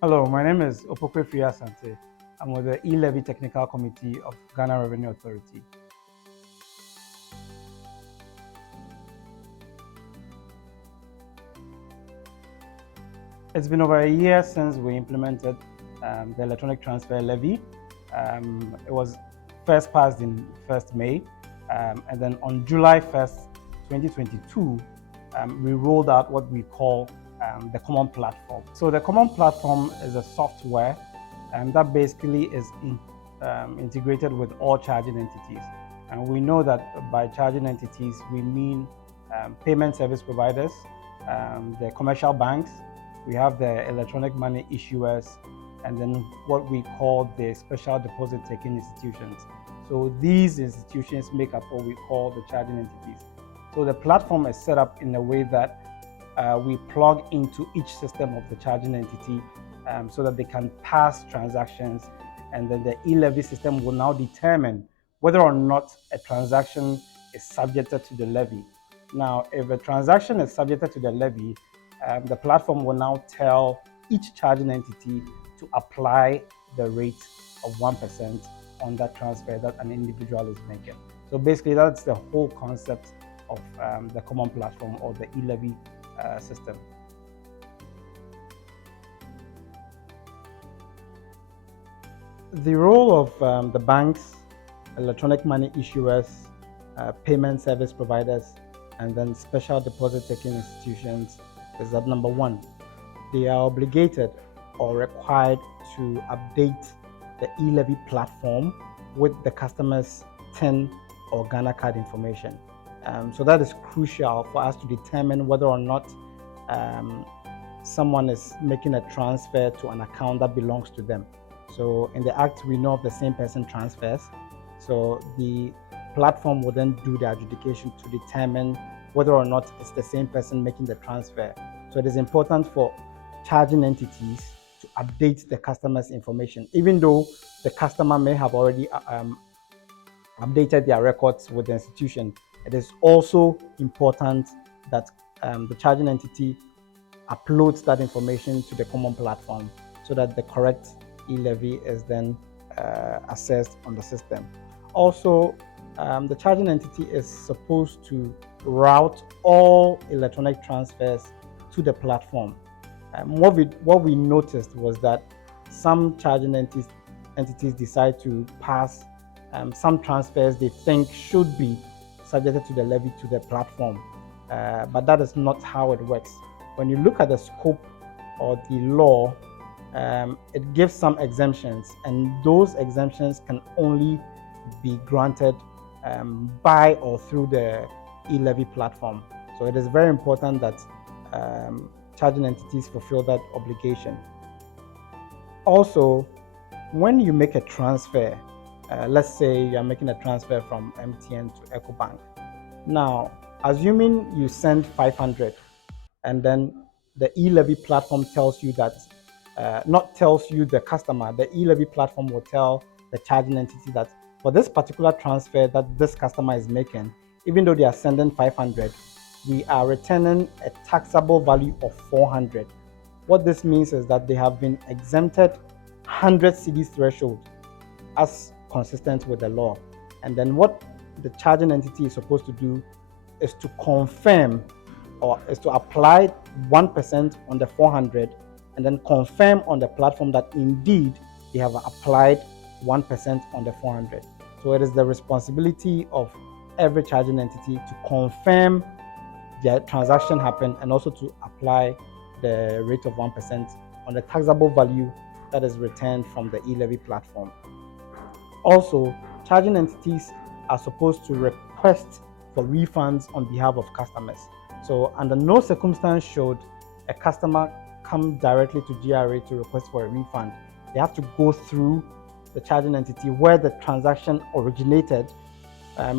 Hello, my name is Opoku Afriyie-Asante. I'm with the E-Levy Technical Committee of Ghana Revenue Authority. It's been over a year since we implemented the electronic transfer levy. It was first passed in 1st May, and then on July 1st, 2022, we rolled out what we call the common platform. So the common platform is a software that basically is integrated with all charging entities. And we know that by charging entities, we mean payment service providers, the commercial banks, we have the electronic money issuers, and then what we call the special deposit taking institutions. So these institutions make up what we call the charging entities. So the platform is set up in a way that we plug into each system of the charging entity so that they can pass transactions, and then the e-levy system will now determine whether or not a transaction is subjected to the levy. Now, if a transaction is subjected to the levy, the platform will now tell each charging entity to apply the rate of 1% on that transfer that an individual is making. So basically, that's the whole concept of the common platform or the e-levy system. The role of the banks, electronic money issuers, payment service providers, and then special deposit taking institutions is that number one, they are obligated or required to update the e-levy platform with the customer's TIN or Ghana card information. So that is crucial for us to determine whether or not someone is making a transfer to an account that belongs to them. So in the Act, we know of the same person transfers. So the platform will then do the adjudication to determine whether or not it's the same person making the transfer. So it is important for charging entities to update the customer's information, even though the customer may have already updated their records with the institution. It is also important that the charging entity uploads that information to the common platform so that the correct e-levy is then assessed on the system. Also, the charging entity is supposed to route all electronic transfers to the platform. What we noticed was that some charging entities decide to pass some transfers they think should be subjected to the levy to the platform, but that is not how it works. When you look at the scope or the law, it gives some exemptions, and those exemptions can only be granted by or through the e-levy platform. So it is very important that charging entities fulfill that obligation. Also, when you make a transfer, let's say you're making a transfer from MTN to EcoBank. Now, assuming you send 500 and then the e-levy platform tells you that, not tells you the customer, the e-levy platform will tell the charging entity that for this particular transfer that this customer is making, even though they are sending 500, we are returning a taxable value of 400. What this means is that they have been exempted 100 cedis threshold as consistent with the law. And then what the charging entity is supposed to do is to confirm or is to apply 1% on the 400 and then confirm on the platform that indeed they have applied 1% on the 400. So it is the responsibility of every charging entity to confirm the transaction happened and also to apply the rate of 1% on the taxable value that is returned from the e-levy platform. Also, charging entities are supposed to request for refunds on behalf of customers. So under no circumstance should a customer come directly to GRA to request for a refund. They have to go through the charging entity where the transaction originated.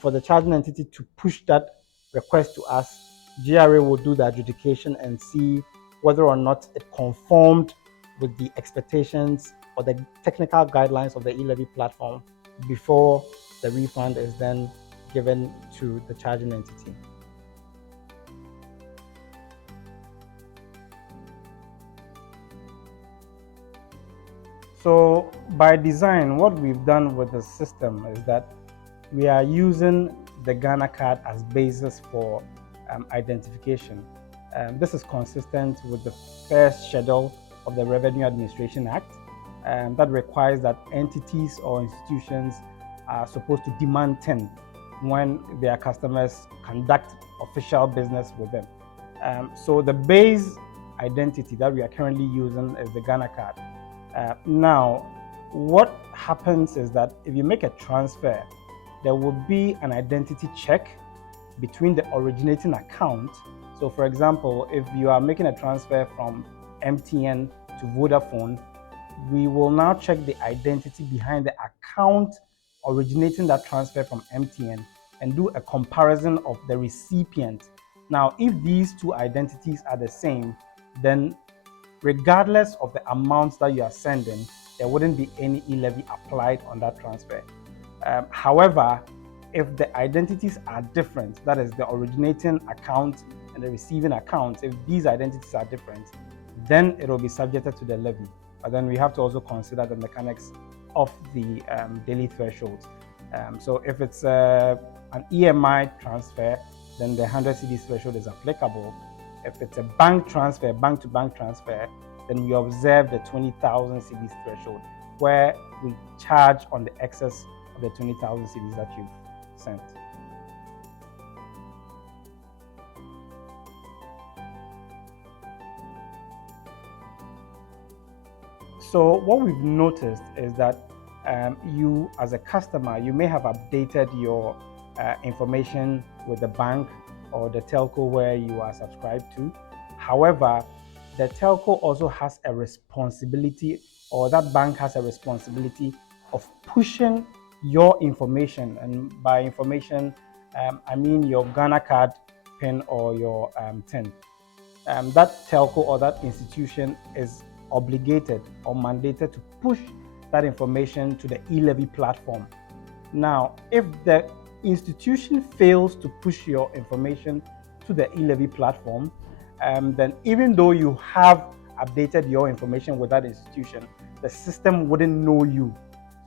For the charging entity to push that request to us, GRA will do the adjudication and see whether or not it conformed with the expectations or the technical guidelines of the e-levy platform before the refund is then given to the charging entity. So by design, what we've done with the system is that we are using the Ghana card as basis for identification. This is consistent with the first schedule of the Revenue Administration Act that requires that entities or institutions are supposed to demand TIN when their customers conduct official business with them. So the base identity that we are currently using is the Ghana card. Now, what happens is that if you make a transfer, there will be an identity check between the originating account. So for example, if you are making a transfer from MTN to Vodafone, we will now check the identity behind the account originating that transfer from MTN and do a comparison of the recipient. Now, if these two identities are the same, then regardless of the amounts that you are sending, there wouldn't be any e-levy applied on that transfer. However, if the identities are different, that is the originating account and the receiving account, if these identities are different, then it will be subjected to the levy. But then we have to also consider the mechanics of the daily thresholds. So if it's an EMI transfer, then the 100 cedis threshold is applicable. If it's a bank transfer, bank-to-bank transfer, then we observe the 20,000 cedis threshold, where we charge on the excess of the 20,000 cedis that you've sent. So what we've noticed is that you, as a customer, you may have updated your information with the bank or the telco where you are subscribed to. However, the telco also has a responsibility, or that bank has a responsibility of pushing your information. And by information, I mean your Ghana card PIN or your TIN. That telco or that institution is obligated or mandated to push that information to the e-levy platform. Now, if the institution fails to push your information to the e-levy platform, then even though you have updated your information with that institution, the system wouldn't know you.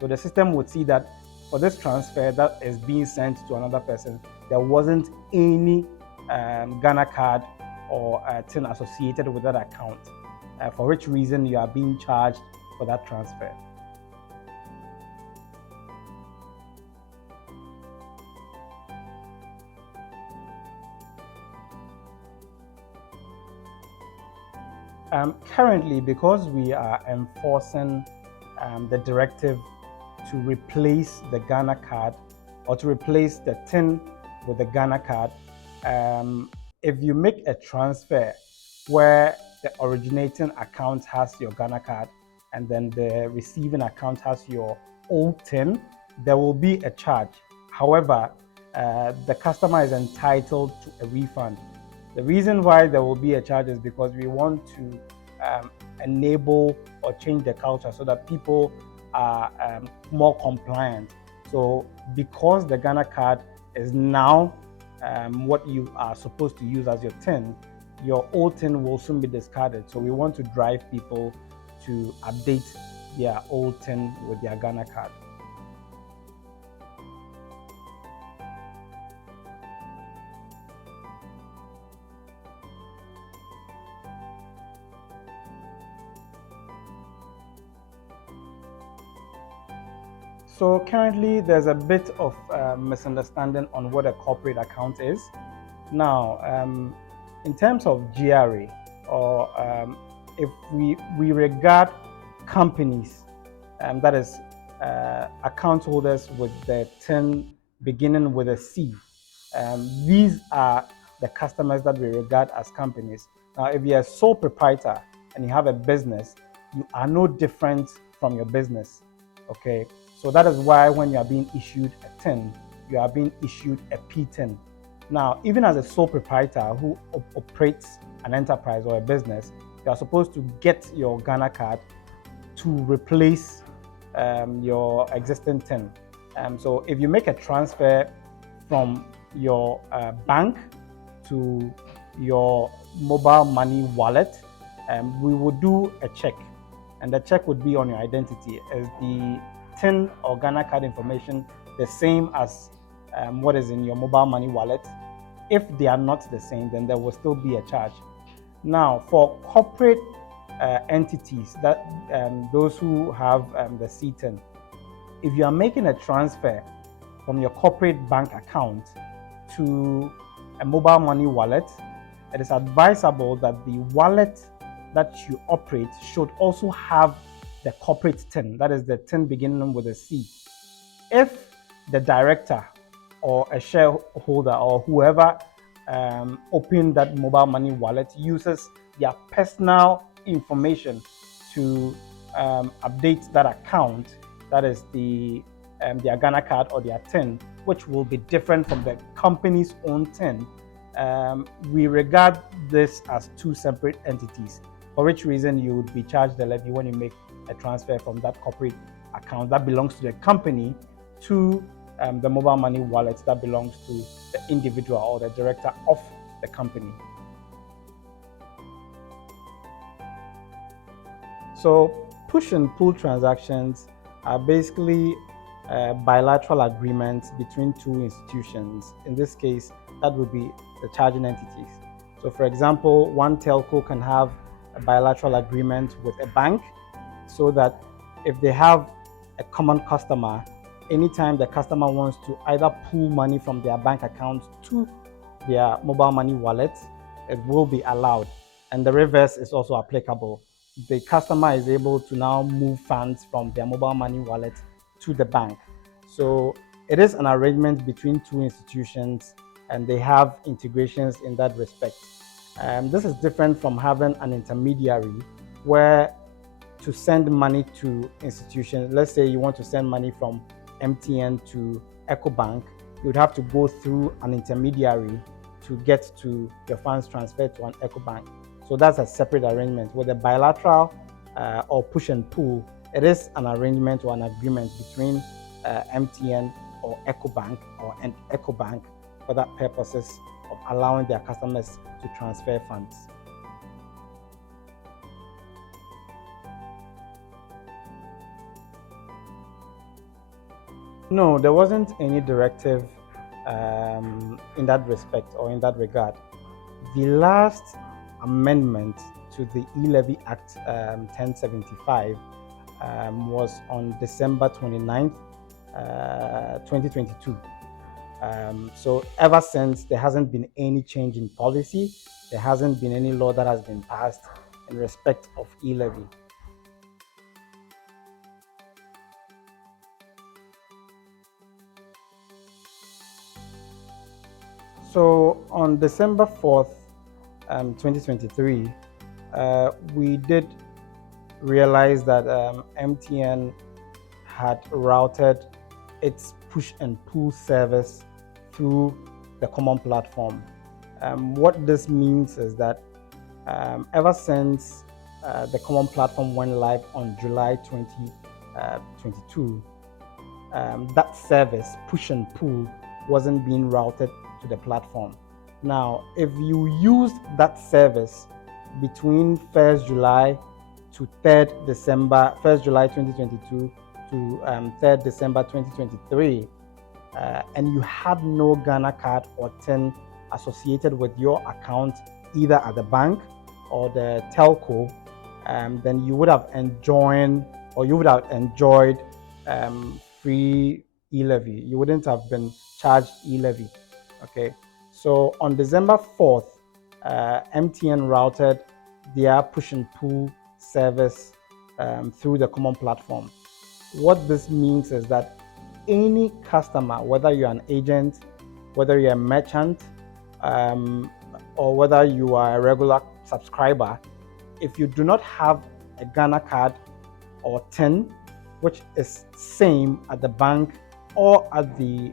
So the system would see that for this transfer that is being sent to another person, there wasn't any Ghana card or TIN associated with that account, for which reason you are being charged for that transfer. Currently, because we are enforcing the directive to replace the Ghana card or to replace the TIN with the Ghana card, if you make a transfer where the originating account has your Ghana card and then the receiving account has your old TIN, there will be a charge. However, the customer is entitled to a refund. The reason why there will be a charge is because we want to enable or change the culture so that people are more compliant. So because the Ghana card is now what you are supposed to use as your TIN, your old TIN will soon be discarded. So we want to drive people to update their old TIN with their Ghana card. So currently there's a bit of misunderstanding on what a corporate account is. Now, in terms of GRA, or if we regard companies, that is account holders with the TIN beginning with a C, these are the customers that we regard as companies. Now, if you're a sole proprietor and you have a business, you are no different from your business, okay? So that is why when you are being issued a TIN, you are being issued a P10. Now, even as a sole proprietor who operates an enterprise or a business, you are supposed to get your Ghana card to replace your existing TIN. So if you make a transfer from your bank to your mobile money wallet, we will do a check. and the check would be on your identity. Is the TIN or Ghana card information the same as what is in your mobile money wallet? If they are not the same, then there will still be a charge. Now, for corporate entities, that those who have the CTIN, if you are making a transfer from your corporate bank account to a mobile money wallet, it is advisable that the wallet that you operate should also have the corporate TIN, that is the TIN beginning with a C. If the director or a shareholder or whoever opened that mobile money wallet uses their personal information to update that account, that is their Ghana card or their TIN, which will be different from the company's own TIN, we regard this as two separate entities, for which reason you would be charged the levy when you make a transfer from that corporate account that belongs to the company to the mobile money wallet that belongs to the individual or the director of the company. So push and pull transactions are basically bilateral agreements between two institutions. In this case, that would be the charging entities. So for example, one telco can have a bilateral agreement with a bank so that if they have a common customer, anytime the customer wants to either pull money from their bank account to their mobile money wallet, it will be allowed. And the reverse is also applicable. The customer is able to now move funds from their mobile money wallet to the bank. So it is an arrangement between two institutions, and they have integrations in that respect. This is different from having an intermediary where to send money to institutions. Let's say you want to send money from MTN to EcoBank, you would have to go through an intermediary to get to your funds transferred to an EcoBank. So that's a separate arrangement. With a bilateral or push and pull, it is an arrangement or an agreement between MTN or EcoBank or an EcoBank for that purposes of allowing their customers to transfer funds. No, there wasn't any directive in that respect or in that regard. The last amendment to the E-Levy Act 1075 was on December 29th, 2022. So ever since, there hasn't been any change in policy. There hasn't been any law that has been passed in respect of E-Levy. So on December 4th, 2023, we did realize that MTN had routed its push and pull service through the common platform. What this means is that ever since the common platform went live on July 2022, that service, push and pull, wasn't being routed to the platform. Now, if you used that service between 1st July to 3rd December, 1st July 2022 to 3rd December 2023, and you had no Ghana card or TIN associated with your account, either at the bank or the telco, then you would have enjoyed free E-Levy. You wouldn't have been charged E-Levy. Okay, so on December 4th, MTN routed their push and pull service through the common platform. What this means is that any customer, whether you're an agent, whether you're a merchant, or whether you are a regular subscriber, if you do not have a Ghana card or TIN, which is same at the bank or at the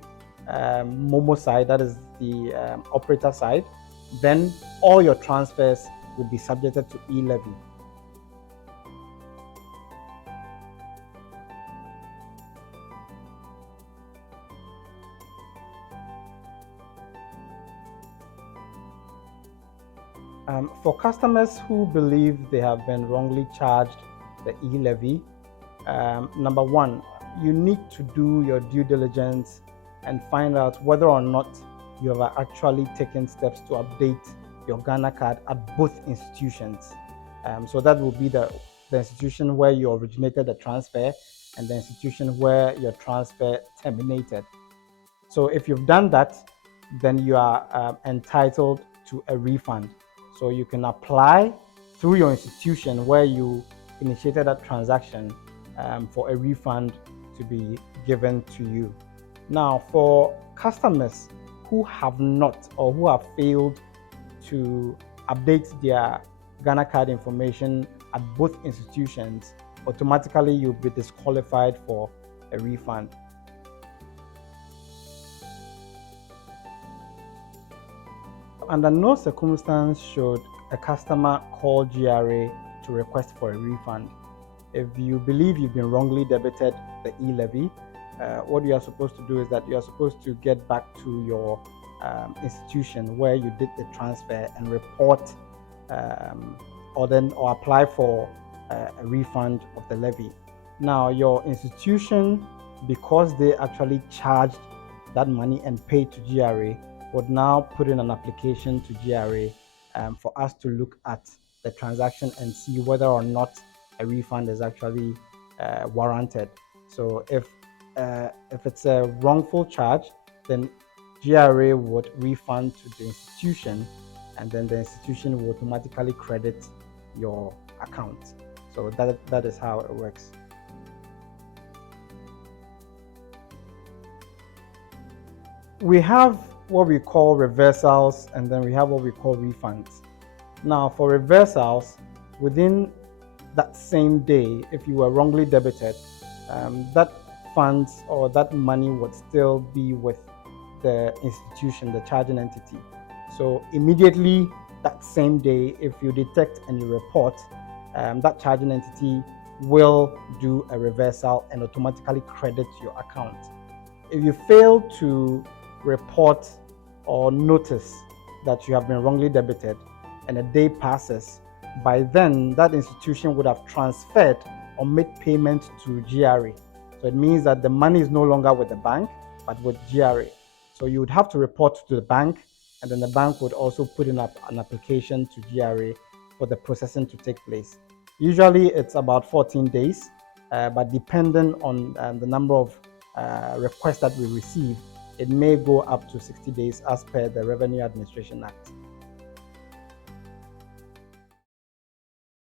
Momo side, that is the operator side, then all your transfers will be subjected to E-Levy. For customers who believe they have been wrongly charged the e-levy, number one, you need to do your due diligence and find out whether or not you have actually taken steps to update your Ghana card at both institutions. So that will be the institution where you originated the transfer and the institution where your transfer terminated. So if you've done that, then you are entitled to a refund. So you can apply through your institution where you initiated that transaction for a refund to be given to you. Now, for customers who have not or who have failed to update their Ghana card information at both institutions, automatically you'll be disqualified for a refund. Under no circumstance should a customer call GRA to request for a refund. If you believe you've been wrongly debited the e-levy, what you are supposed to do is that you are supposed to get back to your institution where you did the transfer and report or apply for a refund of the levy. Now, your institution, because they actually charged that money and paid to GRA, would now put in an application to GRA for us to look at the transaction and see whether or not a refund is actually warranted. So if it's a wrongful charge, then GRA would refund to the institution, and then the institution will automatically credit your account. So that is how it works. We have what we call reversals, and then we have what we call refunds. Now, for reversals, within that same day, if you were wrongly debited, that funds or that money would still be with the institution, the charging entity. So immediately that same day, if you detect and you report, that charging entity will do a reversal and automatically credit your account. If you fail to report or notice that you have been wrongly debited and a day passes, by then that institution would have transferred or made payment to GRA. So it means that the money is no longer with the bank, but with GRA. So you would have to report to the bank, and then the bank would also put in an application to GRA for the processing to take place. Usually it's about 14 days, but depending on the number of requests that we receive, it may go up to 60 days as per the Revenue Administration Act.